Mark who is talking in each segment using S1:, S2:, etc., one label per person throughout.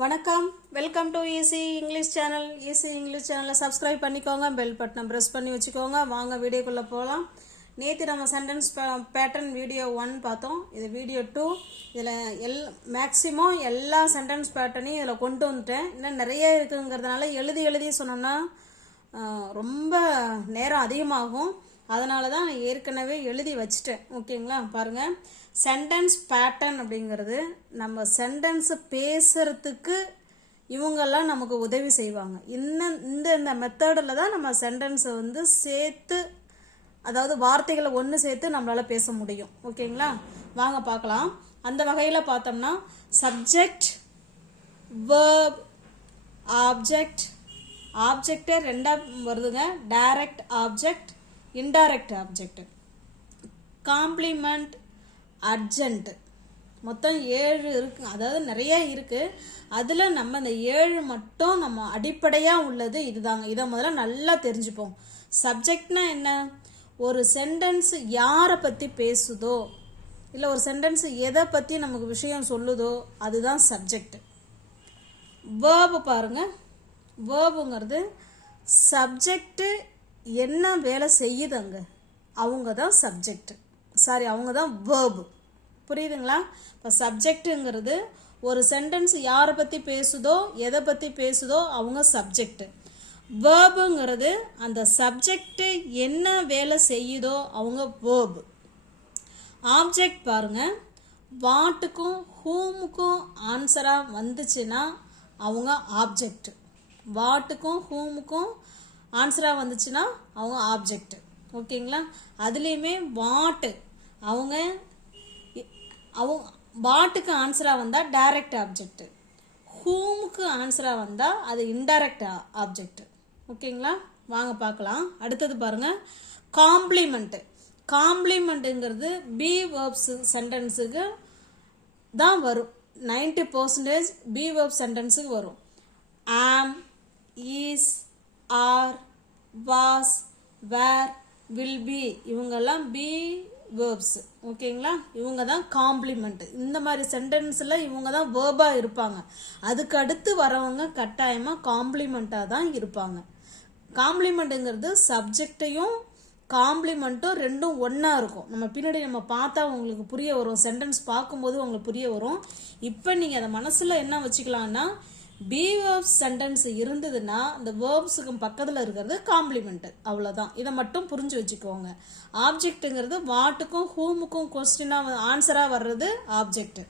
S1: வணக்கம். Welcome to easy English channel easy English சேனலை subscribe பண்ணிக்கோங்க. பெல் பட்டனை ப்ரெஸ் பண்ணி வச்சுக்கோங்க. வாங்க வீடியோக்குள்ளே போகலாம் நேற்று நம்ம சென்டென்ஸ் பேட்டர்ன் வீடியோ ஒன் பார்த்தோம். இது வீடியோ டூ இதில் எல் மேக்ஸிமம் எல்லா சென்டென்ஸ் பேட்டர்னையும் இதில் கொண்டு வந்துட்டேன். இன்னும் நிறைய இருக்குங்கிறதுனால எழுதி எழுதி சொன்னோம்னா ரொம்ப நேரம் அதிகமாகும். அதனால தான் நான் ஏற்கனவே எழுதி வச்சிட்டேன். ஓகேங்களா? பாருங்கள் சென்டென்ஸ் பேட்டர்ன் அப்படிங்கிறது நம்ம சென்டென்ஸ் பேசுகிறதுக்கு இவங்கெல்லாம் நமக்கு உதவி செய்வாங்க. இந்த இந்த இந்த மெத்தடில் தான் நம்ம சென்டென்ஸை வந்து சேர்த்து அதாவது வார்த்தைகளை ஒன்று சேர்த்து நம்மளால் பேச முடியும். ஓகேங்களா? வாங்க பார்க்கலாம். அந்த வகையில் பார்த்தோம்னா சப்ஜெக்ட் வேர்ப் ஆப்ஜெக்ட் ஆப்ஜெக்டே ரெண்டாக வருதுங்க. Direct object indirect object complement adjunct மொத்தம் ஏழு இருக்கு. அதாவது நிறைய இருக்குது அதில் நம்ம இந்த ஏழு மட்டும் நம்ம அடிப்படையாக உள்ளது இதுதாங்க. இதை முதல்ல நல்லா தெரிஞ்சுப்போம். சப்ஜெக்ட்னா என்ன? ஒரு சென்டென்ஸ் யாரை பற்றி பேசுதோ இல்லை ஒரு சென்டென்ஸ் எதை பற்றி நமக்கு விஷயம் சொல்லுதோ அதுதான் சப்ஜெக்ட் வேர்பு பாருங்கள் வேர்புங்கிறது சப்ஜெக்ட்டு என்ன வேலை செய்யுதுங்க? அவங்க தான் சப்ஜெக்ட் சாரி அவங்க தான் வேர்பு புரியுதுங்களா? இப்போ சப்ஜெக்ட்டுங்கிறது ஒரு சென்டென்ஸ் யாரை பற்றி பேசுதோ எதை பற்றி பேசுதோ அவங்க சப்ஜெக்ட் வேர்புங்கிறது அந்த சப்ஜெக்டு என்ன வேலை செய்யுதோ அவங்க வேர்பு ஆப்ஜெக்ட் பாருங்க. வாட்டுக்கும் ஹூமுக்கும் ஆன்சராக வந்துச்சுன்னா அவங்க ஆப்ஜெக்ட் வாட்டுக்கும் ஹூமுக்கும் ஆன்சராக வந்துச்சுன்னா அவங்க ஆப்ஜெக்ட் ஓகேங்களா அதுலேயுமே வாட்டு அவங்க அவங்க வாட்டுக்கு ஆன்சராக வந்தால் டைரக்ட் ஆப்ஜெக்ட் ஹூமுக்கு ஆன்சராக வந்தால் அது இன்டைரக்ட் ஆப்ஜெக்ட் ஓகேங்களா வாங்க பார்க்கலாம். அடுத்தது பாருங்கள் காம்ப்ளிமெண்ட்டு காம்ப்ளிமெண்ட்டுங்கிறது பி வேர்ப்ஸ் சென்டென்ஸுக்கு தான் வரும். 90% பர்சன்டேஜ் பி வேர்ப் சென்டென்ஸுக்கு வரும். Am is are was were will be இவங்கெல்லாம் பி வேர்ப்ஸ் ஓகேங்களா இவங்க தான் காம்ப்ளிமெண்ட் இந்த மாதிரி சென்டென்ஸில் இவங்க தான் வேர்பாக இருப்பாங்க. அதுக்கு அடுத்து வரவங்க கட்டாயமாக காம்ப்ளிமெண்ட்டாக தான் இருப்பாங்க. காம்ப்ளிமெண்ட்டுங்கிறது சப்ஜெக்டையும் காம்ப்ளிமெண்ட்டும் ரெண்டும் ஒன்றா இருக்கும். நம்ம பின்னாடி நம்ம பார்த்தா உங்களுக்கு புரிய வரும். சென்டென்ஸ் பார்க்கும்போது உங்களுக்கு புரிய வரும். இப்போ நீங்கள் அதை மனசில் என்ன வச்சுக்கலாம்னா பி வேர்ப்ஸ் சென்டென்ஸ் இருந்ததுன்னா இந்த வேர்ப்ஸுக்கு பக்கத்தில் இருக்கிறது காம்ப்ளிமெண்ட் அவ்வளோதான் இதை மட்டும் புரிஞ்சு வச்சுக்கோங்க. ஆப்ஜெக்ட்டுங்கிறது வாட்டுக்கும் ஹூமுக்கும் கொஸ்டினாக ஆன்சராக வர்றது ஆப்ஜெக்ட்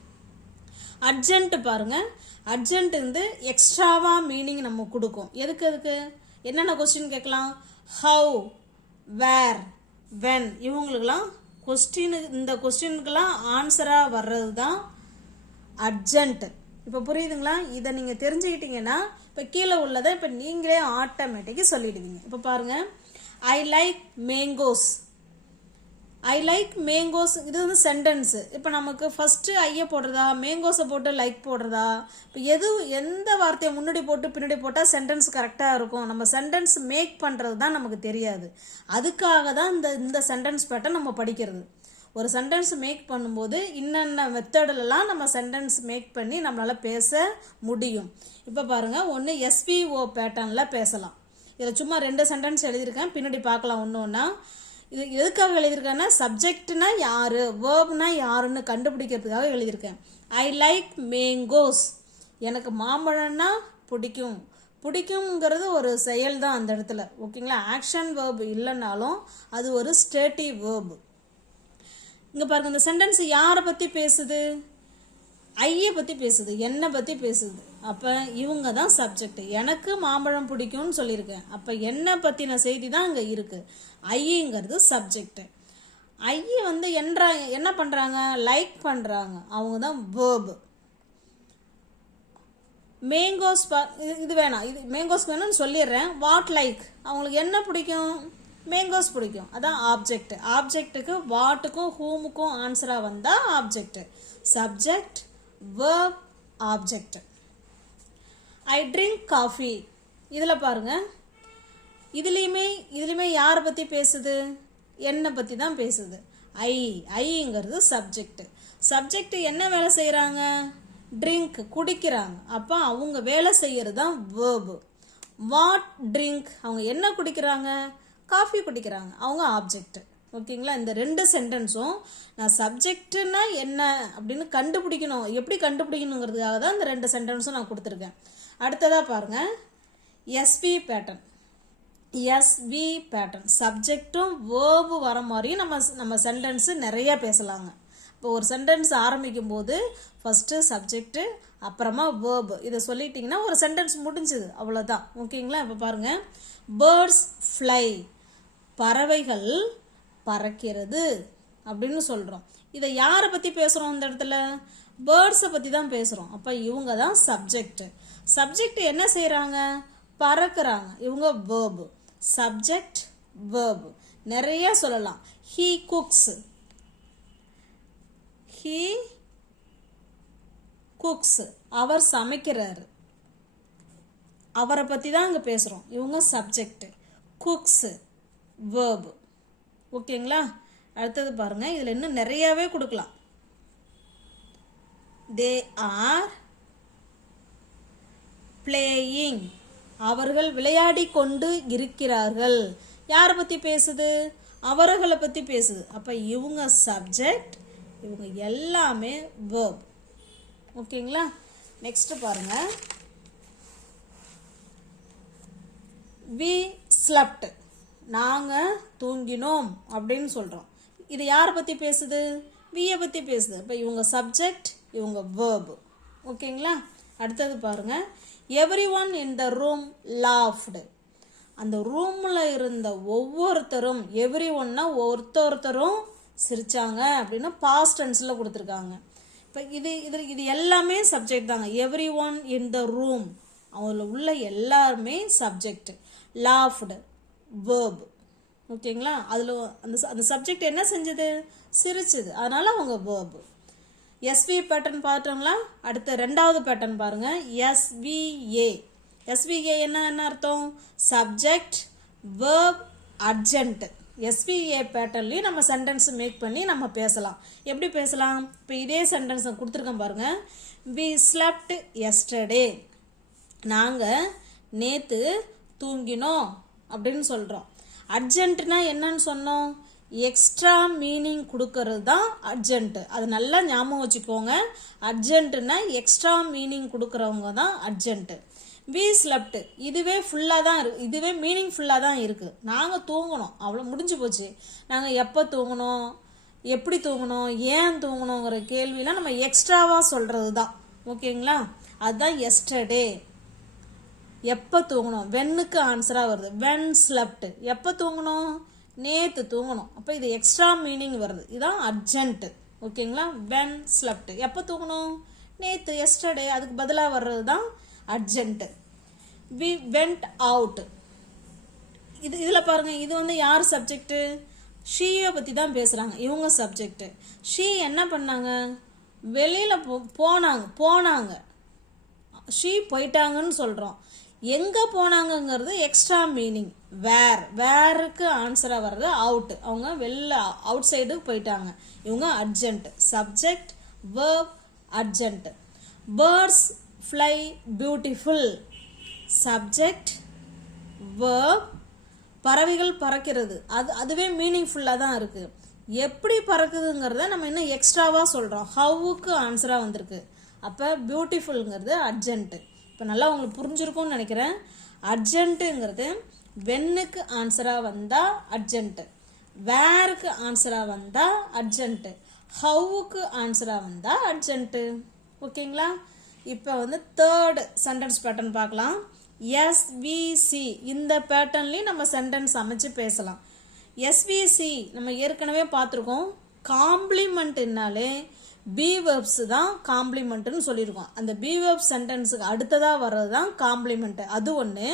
S1: அர்ஜென்ட் பாருங்கள் அர்ஜென்ட் வந்து எக்ஸ்ட்ராவாக மீனிங் நம்ம கொடுக்கும். எதுக்கு எதுக்கு என்னென்ன கொஸ்டின் கேட்கலாம்? ஹவு வேர் வென் இவங்களுக்கெல்லாம் கொஸ்டின் இந்த கொஸ்டினுக்கெல்லாம் ஆன்சராக வர்றது தான் அர்ஜென்ட் இப்போ புரியுதுங்களா? இதை நீங்கள் தெரிஞ்சுக்கிட்டீங்கன்னா இப்போ கீழே உள்ளதை இப்போ நீங்களே ஆட்டோமேட்டிக்காக சொல்லிடுவீங்க. இப்போ பாருங்க. I like mangoes I like mangoes இது வந்து சென்டென்ஸு இப்போ நமக்கு ஃபஸ்ட்டு ஐயை போடுறதா? மேங்கோஸை போட்டு லைக் போடுறதா? இப்போ எது எந்த வார்த்தையை முன்னாடி போட்டு பின்னாடி போட்டால் சென்டென்ஸ் கரெக்டாக இருக்கும்? நம்ம சென்டென்ஸ் மேக் பண்ணுறது தான் நமக்கு தெரியாது. அதுக்காக தான் இந்த இந்த சென்டென்ஸ் பேட்டை நம்ம படிக்கிறது. ஒரு சென்டென்ஸ் மேக் பண்ணும்போது இன்னென்ன மெத்தடிலலாம் நம்ம சென்டென்ஸ் மேக் பண்ணி நம்மளால் பேச முடியும். இப்போ பாருங்கள் ஒன்று எஸ்பிஓ பேட்டர்னில் பேசலாம். இதில் சும்மா ரெண்டு சென்டென்ஸ் எழுதியிருக்கேன் பின்னாடி பார்க்கலாம் ஒன்று ஒன்றா இது எதுக்காக எழுதியிருக்கேன்னா சப்ஜெக்ட்னா யார் வேர்ப்னா யாருன்னு கண்டுபிடிக்கிறதுக்காக எழுதியிருக்கேன். ஐ லைக் மேங்கோஸ் எனக்கு மாம்பழம்னா பிடிக்கும். பிடிக்குங்கிறது ஒரு செயல் தான் அந்த இடத்துல. ஓகேங்களா? ஆக்ஷன் வேர்ப் இல்லைன்னாலும் அது ஒரு ஸ்டேட்டிவ் வேர்பு இங்கே பாருங்க இந்த சென்டென்ஸ் யாரை பற்றி பேசுது? ஐயை பற்றி பேசுது என்னை பற்றி பேசுது. அப்போ இவங்க தான் சப்ஜெக்ட் எனக்கு மாம்பழம் பிடிக்கும்னு சொல்லியிருக்கேன். அப்போ என்னை பற்றின செய்தி தான் இங்கே இருக்குது ஐயங்கிறது சப்ஜெக்ட்டு ஐய வந்து என்றா என்ன பண்ணுறாங்க லைக் பண்ணுறாங்க அவங்க தான் வேர்பு மேங்கோஸ் பா இது இது வேணாம். இது மேங்கோஸ் வேணும்னு சொல்லிடுறேன். வாட் லைக் அவங்களுக்கு என்ன பிடிக்கும்? மேங்கோஸ் பிடிக்கும். அதான் ஆப்ஜெக்ட் ஆப்ஜெக்ட்டுக்கு வாட்டுக்கும் ஹூமுக்கும் ஆன்சராக வந்தால் object subject verb object I drink coffee இதில் பாருங்கள் இதுலேயுமே இதுலேயுமே யாரை பற்றி பேசுது? என்னை பற்றி தான் பேசுது. ஐ ஐங்கிறது சப்ஜெக்ட் சப்ஜெக்ட் என்ன வேலை செய்கிறாங்க ட்ரிங்க் குடிக்கிறாங்க. அப்போ அவங்க வேலை செய்கிறது தான் வேர்பு வாட் ட்ரிங்க் அவங்க என்ன குடிக்கிறாங்க? காஃபி குடிக்கிறாங்க. அவங்க ஆப்ஜெக்ட் ஓகேங்களா இந்த ரெண்டு சென்டென்ஸும் நான் சப்ஜெக்ட்னா என்ன அப்படின்னு கண்டுபிடிக்கணும். எப்படி கண்டுபிடிக்கணுங்கிறதுக்காக தான் இந்த ரெண்டு சென்டென்ஸும் நான் கொடுத்துருக்கேன். அடுத்ததாக பாருங்கள் எஸ்வி பேட்டர்ன் எஸ்வி பேட்டர்ன் சப்ஜெக்டும் வேர்பு வர மாதிரியும் நம்ம நம்ம சென்டென்ஸு நிறைய பேசலாங்க. இப்போ ஒரு சென்டென்ஸ் ஆரம்பிக்கும் போது ஃபஸ்ட்டு சப்ஜெக்ட்டு அப்புறமா வேர்பு இதை சொல்லிட்டிங்கன்னா ஒரு சென்டென்ஸ் முடிஞ்சுது. அவ்வளோதான் ஓகேங்களா இப்போ பாருங்கள் பேர்ட்ஸ் ஃப்ளை பறவைகள் பறக்கிறது அப்படின்னு சொல்கிறோம் இதை யாரை பற்றி பேசுகிறோம் இந்த இடத்துல? பேர்ட்ஸை பற்றி தான் பேசுகிறோம் அப்போ இவங்க தான் சப்ஜெக்ட் சப்ஜெக்ட் என்ன செய்கிறாங்க பறக்கிறாங்க. இவங்க வேர்பு சப்ஜெக்ட் வேர்பு நிறைய சொல்லலாம். ஹீ குக்ஸ் ஹீ குக்ஸ் அவர் சமைக்கிறாரு. அவரை பற்றி தான் அங்கே பேசுகிறோம் இவங்க சப்ஜெக்ட் குக்ஸு வேர்பு ஓகேங்களா அடுத்தது பாருங்கள் இதில் இன்னும் நிறையாவே கொடுக்கலாம். தே ஆர் பிளேயிங் அவர்கள் விளையாடி கொண்டு இருக்கிறார்கள். யாரை பற்றி பேசுது? அவர்களை பற்றி பேசுது. அப்போ இவங்க சப்ஜெக்ட் இவங்க எல்லாமே வேர்ப் ஓகேங்களா நெக்ஸ்ட் பாருங்கள் வி ஸ்லப்ட் நாங்கள் தூங்கினோம் அப்படின்னு சொல்கிறோம் இது யாரை பற்றி பேசுது? வியை பற்றி பேசுது. இப்போ இவங்க சப்ஜெக்ட் இவங்க வேர்பு ஓகேங்களா? அடுத்தது பாருங்கள் everyone in the room laughed அந்த ரூமில் இருந்த ஒவ்வொருத்தரும் எவ்ரி ஒன்னா ஒருத்தொருத்தரும் சிரிச்சாங்க அப்படின்னு பாஸ்ட் டென்ஸில் கொடுத்துருக்காங்க. இப்போ இது இது இது எல்லாமே சப்ஜெக்ட் தாங்க. Everyone in the room அவங்கள உள்ள எல்லாருமே சப்ஜெக்ட் லாஃப்டு வேர்ப் ஓகேங்களா? அதில் அந்த அந்த சப்ஜெக்ட் என்ன செஞ்சது? சிரிச்சது. அதனால் அவங்க வேர்பு எஸ்வி பேட்டர்ன் பார்த்தோங்களா அடுத்த ரெண்டாவது பேட்டர்ன் பாருங்கள் எஸ்விஏ எஸ்விஏ என்ன என்ன அர்த்தம்? சப்ஜெக்ட் வேர்ப் அர்ஜென்ட் எஸ்விஏ பேட்டர்ன்லேயும் நம்ம சென்டென்ஸ் மேக் பண்ணி நம்ம பேசலாம். எப்படி பேசலாம்? இப்போ இதே சென்டென்ஸ் கொடுத்துருக்கேன் பாருங்க. வி ஸ்லப்ட் எஸ்டர்டே நாங்கள் நேற்று தூங்கினோம். அப்படின்னு சொல்கிறோம் அர்ஜென்ட்னா என்னன்னு சொன்னோம்? எக்ஸ்ட்ரா மீனிங் கொடுக்கறது தான் அர்ஜென்ட்டு அது நல்லா ஞாபகம் வச்சுக்கோங்க. அர்ஜென்ட்னா எக்ஸ்ட்ரா மீனிங் கொடுக்குறவங்க தான் அர்ஜென்ட்டு வி ஸ்லெப்ட் இதுவே ஃபுல்லாக தான் இருக்கு. இதுவே மீனிங் ஃபுல்லாக தான் இருக்குது நாங்கள் தூங்கணும். அவ்வளோ முடிஞ்சு போச்சு. நாங்கள் எப்போ தூங்கணும்? எப்படி தூங்கணும்? ஏன் தூங்கணுங்கிற கேள்வியெலாம் நம்ம எக்ஸ்ட்ராவாக சொல்கிறது தான் ஓகேங்களா? அதுதான் எஸ்டர்டே எப்போ தூங்கணும்? வென்னுக்கு ஆன்சராக வருது. வென் ஸ்லெப்ட் எப்போ தூங்கணும்? நேற்று தூங்கணும். அப்போ இது எக்ஸ்ட்ரா மீனிங் வருது. இதுதான் அர்ஜென்ட்டு ஓகேங்களா? வென் ஸ்லெப்ட் எப்போ தூங்கணும்? நேற்று எஸ்டர்டே அதுக்கு பதிலாக வர்றது தான் அர்ஜென்ட்டு வி வெண்ட் அவுட் இது இதில் பாருங்கள் இது வந்து யார் சப்ஜெக்ட்டு ஷீயை பற்றி தான் பேசுகிறாங்க இவங்க சப்ஜெக்ட்டு ஷீ என்ன பண்ணாங்க? வெளியில் போ போனாங்க. போனாங்க. ஷீ போயிட்டாங்கன்னு சொல்கிறோம் எங்கே போனாங்கங்கிறது எக்ஸ்ட்ரா மீனிங் வேர் வேருக்கு ஆன்சராக வர்றது அவுட் அவங்க வெளில அவுட் சைடுக்கு போயிட்டாங்க. இவங்க adjunct subject verb adjunct birds fly beautiful subject verb பறவைகள் பறக்கிறது. அது அதுவே மீனிங்ஃபுல்லாக தான் இருக்குது எப்படி பறக்குதுங்கிறத நம்ம இன்னும் எக்ஸ்ட்ராவாக சொல்கிறோம் ஹவுக்கு ஆன்சராக வந்திருக்கு. அப்போ பியூட்டிஃபுல்ங்கிறது அர்ஜென்ட்டு இப்போ நல்லா உங்களுக்கு புரிஞ்சிருக்கும்னு நினைக்கிறேன். அர்ஜென்ட்டுங்கிறது வென்னுக்கு ஆன்சராக வந்தால் அர்ஜென்ட்டு வேருக்கு ஆன்சராக வந்தால் அர்ஜென்ட்டு ஹவுக்கு ஆன்சராக வந்தால் அர்ஜென்ட்டு ஓகேங்களா? இப்போ வந்து தேர்ட் சென்டென்ஸ் பேட்டர்ன் பார்க்கலாம். எஸ்விசி இந்த பேட்டர்ன்லேயும் நம்ம சென்டென்ஸ் அமைச்சு பேசலாம். எஸ்விசி நம்ம ஏற்கனவே பார்த்துருக்கோம். காம்ப்ளிமெண்ட்னாலே பி வேர்ப்ஸ் தான் காம்ப்ளிமெண்ட்டுன்னு சொல்லியிருக்கோம். அந்த பி வேர்ப் சென்டென்ஸுக்கு அடுத்ததாக வர்றது தான் காம்ப்ளிமெண்ட்டு அது ஒன்று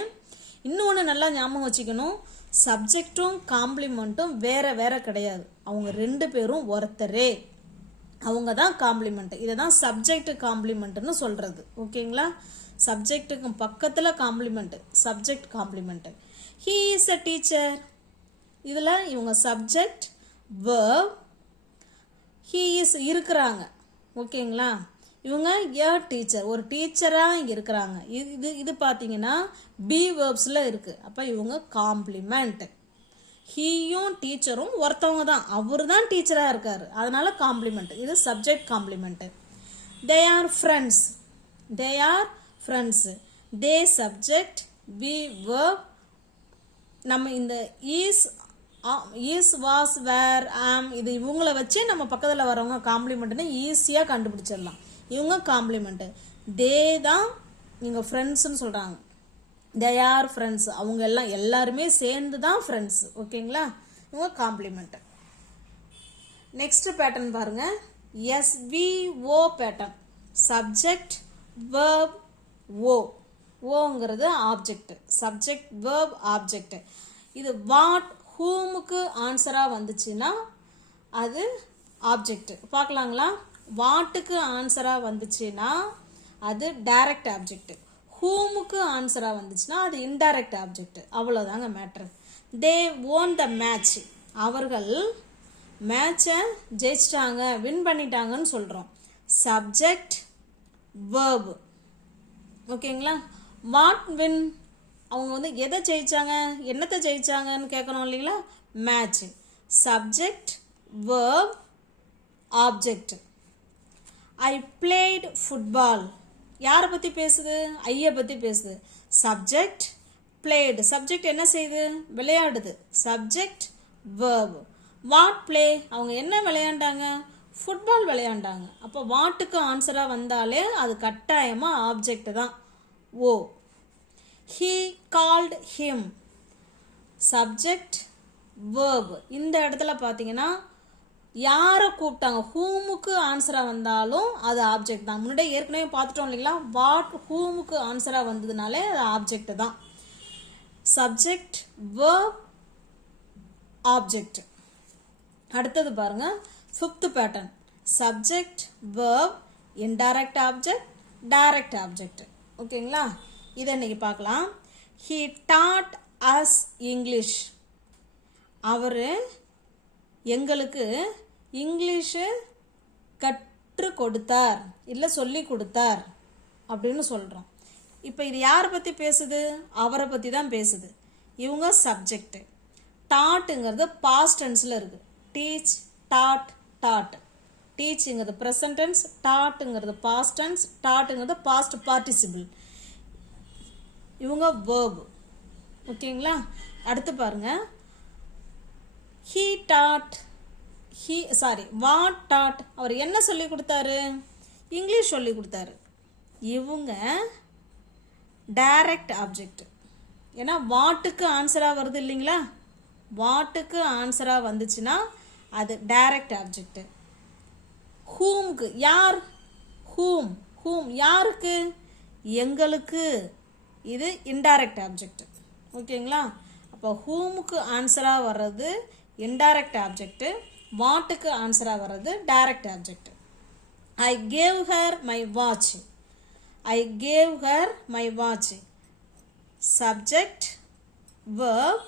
S1: இன்னொன்று நல்லா ஞாபகம் வச்சுக்கணும். சப்ஜெக்டும் காம்ப்ளிமெண்ட்டும் வேற வேற கிடையாது. அவங்க ரெண்டு பேரும் ஒருத்தரே. அவங்க தான் காம்ப்ளிமெண்ட் இதை தான் சப்ஜெக்ட் காம்ப்ளிமெண்ட்னு சொல்கிறது ஓகேங்களா? சப்ஜெக்ட்டுக்கு பக்கத்தில் complement subject complement he is a teacher இதில் இவங்க சப்ஜெக்ட் வேர்ப் ஹீ இஸ் இருக்கிறாங்க. ஓகேங்களா? இவங்க ஏ டீச்சர் ஒரு டீச்சராக இங்கே இருக்கிறாங்க. இது இது இது பார்த்தீங்கன்னா பி வேர்ப்ஸில் இருக்குது அப்போ இவங்க காம்ப்ளிமெண்ட் ஹீயும் டீச்சரும் ஒருத்தவங்க தான். அவர் தான் டீச்சராக இருக்கார். அதனால் காம்ப்ளிமெண்ட் இது subject complement they are friends they are friends they subject be verb நம்ம இந்த ஈஸ் ஈஸ் வாஸ் வேர் ஆம் இது இவங்கள வச்சு நம்ம பக்கத்தில் வரவங்க காம்ப்ளிமெண்ட்னு ஈஸியாக கண்டுபிடிச்சிடலாம். இவங்க காம்ப்ளிமெண்ட்டு தே தான் நீங்கள் ஃப்ரெண்ட்ஸ்னு சொல்கிறாங்க தே ஆர் ஃப்ரெண்ட்ஸ் அவங்க எல்லாம் எல்லாருமே சேர்ந்து தான் ஃப்ரெண்ட்ஸ் ஓகேங்களா இவங்க காம்ப்ளிமெண்ட்டு நெக்ஸ்ட் பேட்டர்ன் பாருங்கள் SVO pattern subject verb O ஓங்கிறது object subject verb object இது வாட் ஹூமுக்கு ஆன்சராக வந்துச்சுன்னா அது ஆப்ஜெக்ட் பார்க்கலாங்களா? வாட்டுக்கு ஆன்சராக வந்துச்சுன்னா அது டைரக்ட் ஆப்ஜெக்ட் ஹூமுக்கு ஆன்சராக வந்துச்சுன்னா அது இன்டைரக்ட் ஆப்ஜெக்ட் அவ்வளோதாங்க மேட்ரு தே ஓன் த மேட்ச் அவர்கள் மேட்சை ஜெயிச்சிட்டாங்க வின் பண்ணிட்டாங்கன்னு சொல்கிறோம் சப்ஜெக்ட் வேர்பு ஓகேங்களா வாட் வின் அவங்க வந்து எதை ஜெயித்தாங்க என்னத்தை ஜெயித்தாங்கன்னு கேட்கணும் இல்லைங்களா? Match subject verb object I played football யாரை பற்றி பேசுது? ஐயை பற்றி பேசுது. சப்ஜெக்ட் பிளேடு சப்ஜெக்ட் என்ன செய்யுது? விளையாடுது. சப்ஜெக்ட் வேர்ப் வாட் ப்ளே அவங்க என்ன விளையாண்டாங்க? ஃபுட்பால் விளையாண்டாங்க. அப்போ வாட்டுக்கு ஆன்சராக வந்தாலே அது கட்டாயமாக ஆப்ஜெக்ட் தான். O he called him subject verb இந்த இடத்துல பார்த்தீங்கன்னா யாரை கூப்பிட்டாங்க? ஹூமுக்கு ஆன்சராக வந்தாலும் அது ஆப்ஜெக்ட் தான். முன்னாடியே ஏற்கனவே பார்த்துட்டோம் இல்லைங்களா? வாட் ஹூமுக்கு ஆன்சராக வந்ததுனாலே அது ஆப்ஜெக்ட் தான். சப்ஜெக்ட் வேர்ப் ஆப்ஜெக்ட் அடுத்தது பாருங்க. Fifth pattern subject verb indirect object direct object ஓகேங்களா இதை இன்னைக்கு பார்க்கலாம் ஹீ டாட் அஸ் இங்கிலீஷ் அவர் எங்களுக்கு இங்கிலீஷு கற்றுக் கொடுத்தார். இல்லை சொல்லி கொடுத்தார் அப்படின்னு சொல்கிறோம் இப்போ இது யாரை பற்றி பேசுது? அவரை பற்றி தான் பேசுது. இவங்க சப்ஜெக்ட்டு டாட்டுங்கிறது பாஸ்ட் டென்ஸில் இருக்குது டீச் டாட் டாட் டீச்சுங்கிறது ப்ரெசன்டென்ஸ் டாட்டுங்கிறது பாஸ்ட் டென்ஸ் டாட்டுங்கிறது பாஸ்ட் பார்ட்டிசிபிள் இவங்க வேர்பு ஓகேங்களா? அடுத்து பாருங்க. He taught he sorry what taught அவர் என்ன சொல்லி கொடுத்தாரு? இங்கிலீஷ் சொல்லி கொடுத்தாரு. இவங்க டைரக்ட் ஆப்ஜெக்ட் ஏன்னா வாட்டுக்கு ஆன்சராக வருது இல்லைங்களா? வாட்டுக்கு ஆன்சராக வந்துச்சுன்னா அது டைரக்ட் ஆப்ஜெக்ட் ஹூம்க்கு யார்? ஹூம் ஹூம் யாருக்கு? எங்களுக்கு. இது இன்டைரக்ட் ஆப்ஜெக்ட் ஓகேங்களா? அப்போ ஹூமுக்கு ஆன்சராக வர்றது இன்டைரக்ட் ஆப்ஜெக்ட்டு வாட்டுக்கு ஆன்சராக வர்றது direct object I gave her my watch I gave her my watch subject verb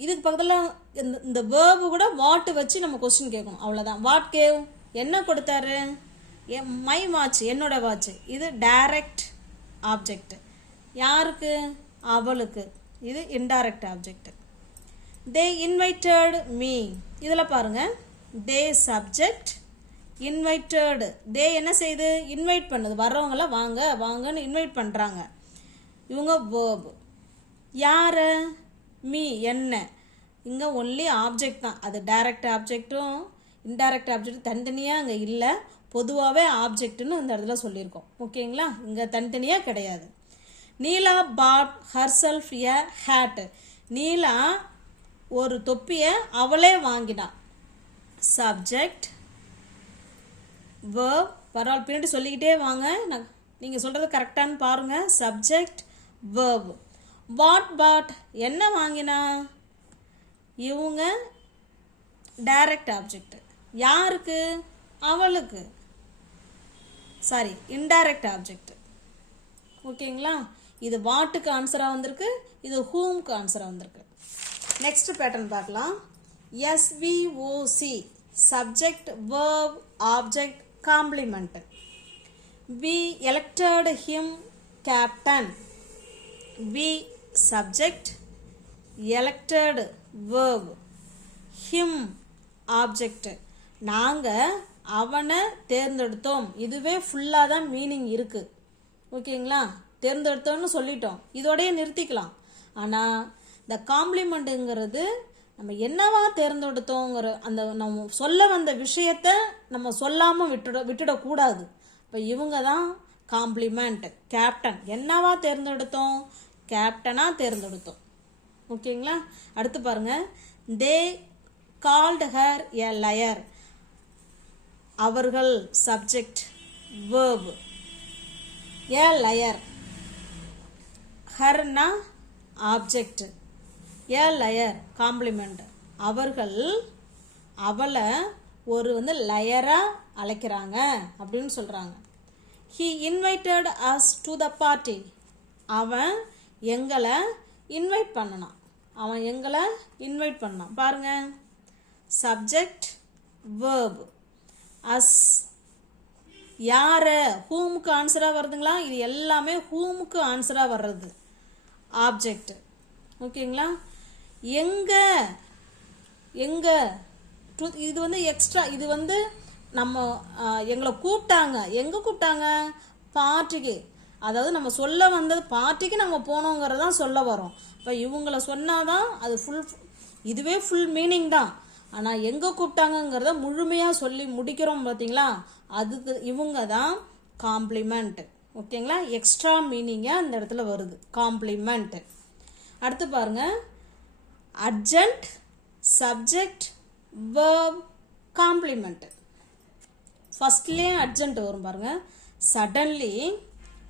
S1: இதுக்கு பக்கத்தில் இந்த இந்த வேர்பு கூட வாட்டு வச்சு நம்ம கொஸ்டின் கேட்கணும். அவ்வளோதான் வாட் கேவ் என்ன கொடுத்தாரு? மை வாட்ச் என்னோட வாட்ச் இது டைரக்ட் ஆப்ஜெக்ட் யாருக்கு? அவளுக்கு. இது indirect object they invited me இதில் பாருங்கள் தே சப்ஜெக்ட் இன்வைட்டடு தே என்ன செய்யுது இன்வைட் பண்ணுது. வர்றவங்களாம் வாங்க வாங்கன்னு இன்வைட் பண்ணுறாங்க இவங்க வேர்பு யார்? மீ என்ன? இங்கே ஒன்லி ஆப்ஜெக்ட் தான். அது டைரக்ட் ஆப்ஜெக்ட்டும் இன்டைரக்ட் ஆப்ஜெக்டும் தனித்தனியாக அங்கே இல்லை. பொதுவாகவே ஆப்ஜெக்ட்னு இந்த இடத்துல சொல்லியிருக்கோம். ஓகேங்களா? இங்கே தனித்தனியாக கிடையாது. நீலா பாட் ஹர்செல்ஃப் எ ஹேட்டு நீலா ஒரு தொப்பியை அவளே வாங்கினான் சப்ஜெக்ட் வேர்வ் பரவாயில்ல பின்னாடி சொல்லிக்கிட்டே வாங்க. நான் நீங்கள் சொல்கிறது கரெக்டானு பாருங்கள் சப்ஜெக்ட் verb. வாட் பாட் என்ன வாங்கினா? இவங்க டைரக்ட் ஆப்ஜெக்ட் யாருக்கு? அவளுக்கு. சாரி இன்டைரக்ட் ஆப்ஜெக்ட் ஓகேங்களா இது வாட்டுக்கு ஆன்சராக வந்திருக்கு இது ஹூம்க்கு ஆன்சராக வந்திருக்கு. நெக்ஸ்ட் பேட்டர்ன் பார்க்கலாம். SVOC subject verb object complement we elected him captain we subject elected verb him object நாங்கள் அவனை தேர்ந்தெடுத்தோம். இதுவே ஃபுல்லாக தான் மீனிங் இருக்குது ஓகேங்களா? தேர்ந்தெடுத்தோம்னு சொல்லிட்டோம். இதோடையே நிறுத்திக்கலாம். ஆனால் இந்த காம்ப்ளிமெண்ட்டுங்கிறது நம்ம என்னவா தேர்ந்தெடுத்தோங்கிற அந்த நம்ம சொல்ல வந்த விஷயத்த நம்ம சொல்லாமல் விட்டுட விட்டுடக்கூடாது. இப்போ இவங்க தான் காம்ப்ளிமெண்ட் கேப்டன் என்னவா தேர்ந்தெடுத்தோம்? கேப்டனாக தேர்ந்தெடுத்தோம். ஓகேங்களா? அடுத்து பாருங்க. They called her a liar அவர்கள் சப்ஜெக்ட் வேர்ப் ஏ லயர் ஹர்னா ஆப்ஜெக்ட் ஏ லயர் காம்ப்ளிமெண்ட் அவர்கள் அவளை ஒரு வந்து லயராக அழைக்கிறாங்க அப்படின்னு சொல்கிறாங்க he invited us to the party அவன் எங்களை இன்வைட் பண்ணனான் அவன் எங்களை இன்வைட் பண்ணான் பாருங்க. Subject verb us. யார? ஹூமுக்கு ஆன்சராக வருதுங்களா இது எல்லாமே ஹூமுக்கு ஆன்சராக வர்றது. ஆப்ஜெக்ட் ஓகேங்களா? எங்க? எங்க? இது வந்து எக்ஸ்ட்ரா இது வந்து நம்ம எங்களை கூப்பிட்டாங்க. எங்கே கூப்பிட்டாங்க? பார்ட்டிக்கு. அதாவது நம்ம சொல்ல வந்தது பார்ட்டிக்கு நம்ம போனோங்கிறதான் சொல்ல வரோம் இப்போ இவங்கள சொன்னாதான் அது ஃபுல் இதுவே ஃபுல் மீனிங் தான். ஆனால் எங்கே கூப்பிட்டாங்கங்கிறத முழுமையாக சொல்லி முடிக்கிறோம் பார்த்தீங்களா அதுக்கு இவங்க தான் காம்ப்ளிமெண்ட் ஓகேங்களா? எக்ஸ்ட்ரா மீனிங்காக அந்த இடத்துல வருது. காம்ப்ளிமெண்ட் அடுத்து பாருங்க. அர்ஜென்ட் சப்ஜெக்ட் வேர்ப் காம்ப்ளிமெண்ட் ஃபஸ்ட்லேயே அர்ஜென்ட் வரும் பாருங்க. சடன்லி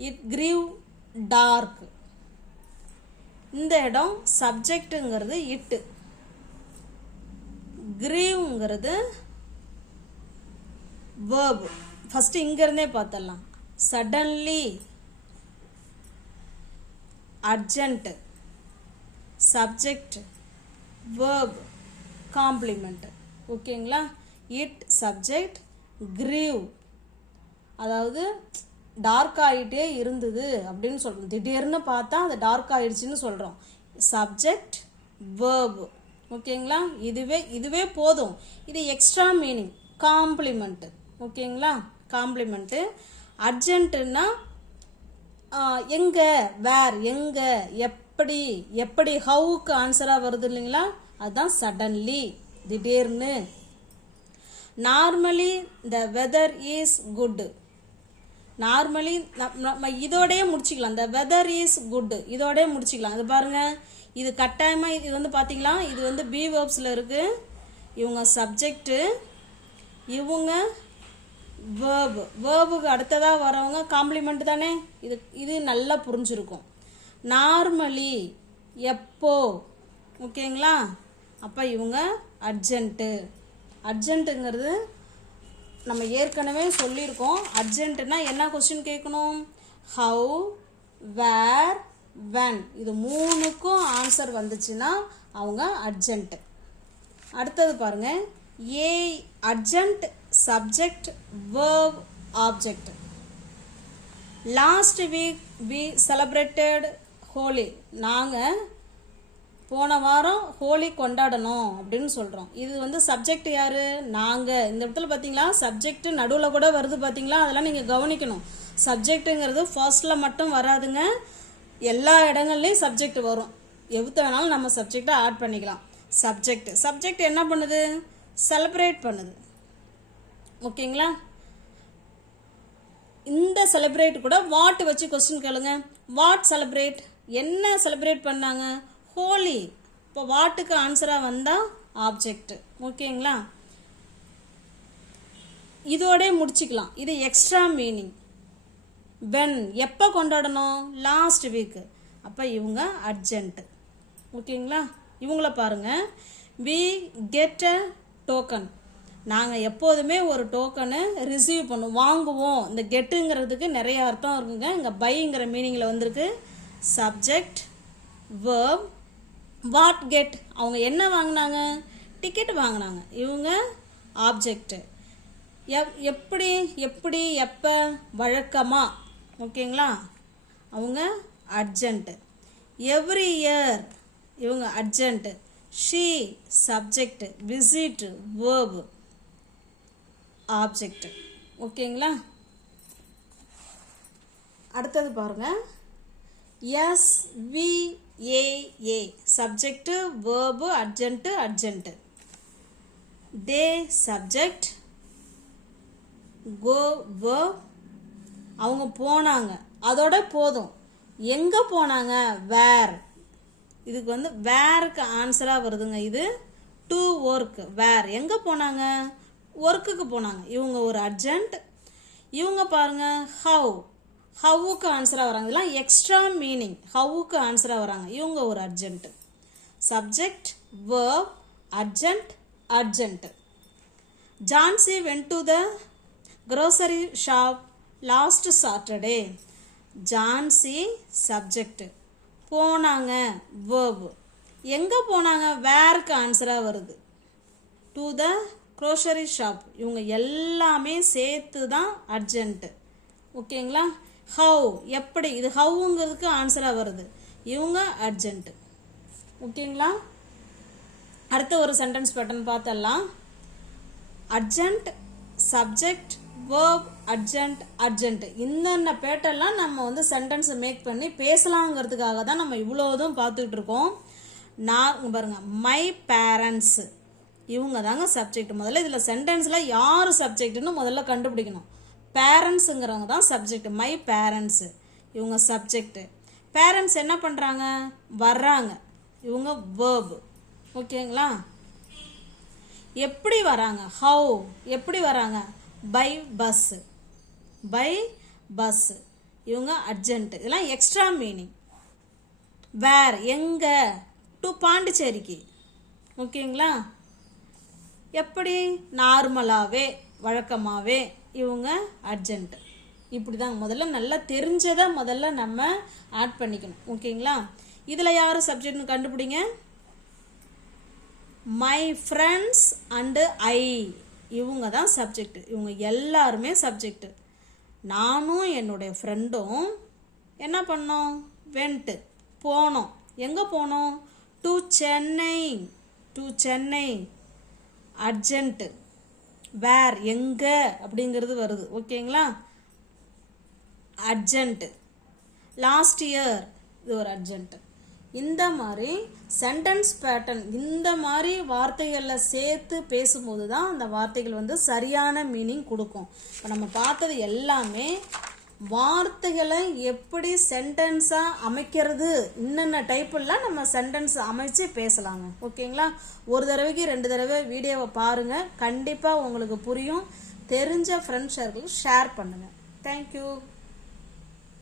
S1: இட் கிரீவ் டார்க் இந்த இடம் சப்ஜெக்ட்டுங்கிறது இட்டு கிரீவ்ங்கிறது வேர்பு ஃபஸ்ட்டு இங்கேருந்தே பார்த்துடலாம் suddenly urgent subject verb complement ஓகேங்களா இட் சப்ஜெக்ட் கிரீவ் அதாவது டார்க் ஆகிட்டே இருந்தது அப்படின்னு சொல்கிறோம் திடீர்னு பார்த்தா அது டார்க் ஆகிடுச்சின்னு சொல்கிறோம் சப்ஜெக்ட் வேர்பு ஓகேங்களா? இதுவே இதுவே போதும். இது எக்ஸ்ட்ரா மீனிங் காம்ப்ளிமெண்ட்டு ஓகேங்களா? காம்ப்ளிமெண்ட்டு அர்ஜென்ட்டுன்னா எங்கே வேர் எங்கே எப்படி எப்படி ஹவுக்கு ஆன்சராக வருது இல்லைங்களா? அதுதான் சடன்லி திடீர்னு. Normally the weather is good normally நம்ம இதோடயே முடிச்சுக்கலாம். த வெதர் இஸ் குட்டு இதோடயே முடிச்சுக்கலாம். அது பாருங்கள் இது கட்டாயமாக இது வந்து பார்த்தீங்களா இது வந்து பி வேர்ப்ஸில் இருக்குது இவங்க சப்ஜெக்ட்டு இவங்க வேர்பு வேர்புக்கு அடுத்ததாக வரவங்க காம்ப்ளிமெண்ட் தானே? இது இது நல்லா புரிஞ்சிருக்கும். நார்மலி எப்போ? ஓகேங்களா? அப்போ இவங்க அர்ஜென்ட்டு அர்ஜென்ட்டுங்கிறது நம்ம ஏற்கனவே சொல்லியிருக்கோம். அர்ஜென்ட்டுனா என்ன கொஸ்டின் கேட்கணும்? ஹவு வேர் வேன் இது மூணுக்கும் ஆன்சர் வந்துச்சுன்னா அவங்க அர்ஜென்ட்டு அடுத்தது பாருங்க. A adjunct subject verb object last week we celebrated Holi நாங்கள் போன வாரம் ஹோலி கொண்டாடணும் அப்படின்னு சொல்கிறோம் இது வந்து சப்ஜெக்ட் யார்? நாங்கள் இந்த இடத்துல பார்த்தீங்களா சப்ஜெக்ட் நடுவில் கூட வருது பார்த்தீங்களா அதெல்லாம் நீங்கள் கவனிக்கணும். சப்ஜெக்ட்டுங்கிறது ஃபர்ஸ்டில் மட்டும் வராதுங்க. எல்லா இடங்கள்லையும் சப்ஜெக்ட் வரும். எவ்வளோ வேணாலும் நம்ம சப்ஜெக்டை ஆட் பண்ணிக்கலாம். சப்ஜெக்ட் சப்ஜெக்ட் என்ன பண்ணுது? செலிப்ரேட் பண்ணுது. ஓகேங்களா? இந்த செலிப்ரேட் கூட வாட் வச்சு கொஸ்டின் கேளுங்க. வாட் செலிப்ரேட் என்ன செலிப்ரேட் பண்ணாங்க? ஹோலி இப்போ வாட்டுக்கு ஆன்சராக வந்தால் ஆப்ஜெக்ட் ஓகேங்களா? இதோட முடிச்சுக்கலாம். இது எக்ஸ்ட்ரா மீனிங் வென் எப்போ கொண்டாடணும்? லாஸ்ட் வீக்கு அப்போ இவங்க அர்ஜென்ட்டு ஓகேங்களா? இவங்கள பாருங்க. வி கெட் அ டோக்கன் நாங்கள் எப்போதுமே ஒரு டோக்கனை ரிசீவ் பண்ணுவோம் வாங்குவோம். இந்த கெட்டுங்கிறதுக்கு நிறைய அர்த்தம் இருக்குங்க. இங்கே பைங்கிற மீனிங்கில் வந்திருக்கு. சப்ஜெக்ட் வேர்ப் வாட் கெட் அவங்க என்ன வாங்கினாங்க? டிக்கெட் வாங்கினாங்க. இவங்க ஆப்ஜெக்ட் எப் எப்படி எப்படி எப்போ வழக்கமாக ஓகேங்களா? அவங்க அர்ஜென்ட்டு. எவ்ரி இயர் இவங்க adjunct. She subject visit verb object ஓகேங்களா? அடுத்தது பாருங்கள் S V A A subject verb adjunct adjunct. They subject go verb அவங்க போனாங்க. அதோட போதும். எங்கே போனாங்க? வேர் இதுக்கு வந்து வேருக்கு ஆன்சராக வருதுங்க. இது டு ஒர்க் வேர் எங்கே போனாங்க? ஒர்க்குக்கு போனாங்க. இவங்க ஒரு அர்ஜென்ட் இவங்க பாருங்க ஹவ் ஹவுக்கு ஆன்சராக வராங்க. இதெல்லாம் எக்ஸ்ட்ரா மீனிங் ஹவுக்கு ஆன்சராக வராங்க. இவங்க ஒரு adjunct subject verb adjunct adjunct Jancy went to the grocery shop last Saturday Jancy subject போனாங்க verb. எங்கே போனாங்க? வேருக்கு ஆன்சராக வருது. டு த க்ரோஷரி ஷாப் இவங்க எல்லாமே சேர்த்து தான் அர்ஜென்ட்டு ஓகேங்களா? ஹவு எப்படி? இது ஹவுங்கிறதுக்கு ஆன்சராக வருது. இவங்க அர்ஜென்ட்டு ஓகேங்களா? அடுத்த ஒரு சென்டென்ஸ் பேட்டர்ன் பார்த்தலாம் adjunct subject verb adjunct adjunct இந்தந்த பேட்டெல்லாம் நம்ம வந்து சென்டென்ஸ் மேக் பண்ணி பேசலாங்கிறதுக்காக தான் நம்ம இவ்வளோதும் பார்த்துக்கிட்டு இருக்கோம் நான் பாருங்கள் மை பேரண்ட்ஸ் இவங்க தாங்க சப்ஜெக்ட் முதல்ல. இதில் சென்டென்ஸில் யார் சப்ஜெக்ட்னு முதல்ல கண்டுபிடிக்கணும். பேரண்ட்ஸுங்கிறவங்க தான் சப்ஜெக்ட் மை பேரண்ட்ஸு இவங்க சப்ஜெக்ட் பேரண்ட்ஸ் என்ன பண்ணுறாங்க வர்றாங்க. இவங்க வேர்பு ஓகேங்களா? எப்படி வராங்க? ஹவு எப்படி வராங்க? பை பஸ்ஸு பை பஸ்ஸு இவங்க அர்ஜென்ட்டு இதெல்லாம் எக்ஸ்ட்ரா மீனிங் வேர் எங்கே? டு பாண்டிச்சேரிக்கு ஓகேங்களா எப்படி? நார்மலாகவே வழக்கமாகவே இவங்க அர்ஜென்ட்டு இப்படி தான் முதல்ல நல்லா தெரிஞ்சதை முதல்ல நம்ம ஆட் பண்ணிக்கணும். ஓகேங்களா இதில் யார் சப்ஜெக்ட்னு கண்டுபிடிங்க? மை ஃப்ரெண்ட்ஸ் அண்டு ஐ இவங்க தான் சப்ஜெக்ட் இவங்க எல்லாருமே சப்ஜெக்ட் நானும் என்னுடைய ஃப்ரெண்டும் என்ன பண்ணோம்? வென்ட்டு போனோம். எங்கே போனோம்? To Chennai to Chennai adjunct where எங்கே? அப்படிங்கிறது வருது. ஓகேங்களா அர்ஜென்ட்டு லாஸ்ட் இயர் இது ஒரு அர்ஜென்ட்டு இந்த மாதிரி சென்டென்ஸ் பேட்டர்ன் இந்த மாதிரி வார்த்தைகளில் சேர்த்து பேசும்போது தான் அந்த வார்த்தைகள் வந்து சரியான மீனிங் கொடுக்கும். இப்போ நம்ம பார்த்தது எல்லாமே வார்த்தைகளை எப்படி சென்டென்ஸாக அமைக்கிறது இன்னென்ன டைப்பெல்லாம் நம்ம சென்டென்ஸ் அமைச்சு பேசலாங்க. ஓகேங்களா? ஒரு தடவைக்கு ரெண்டு தடவை வீடியோவை பாருங்கள் கண்டிப்பாக உங்களுக்கு புரியும். தெரிஞ்ச ஃப்ரெண்ட் சர்க்கிள் ஷேர் பண்ணுங்கள் தேங்க்யூ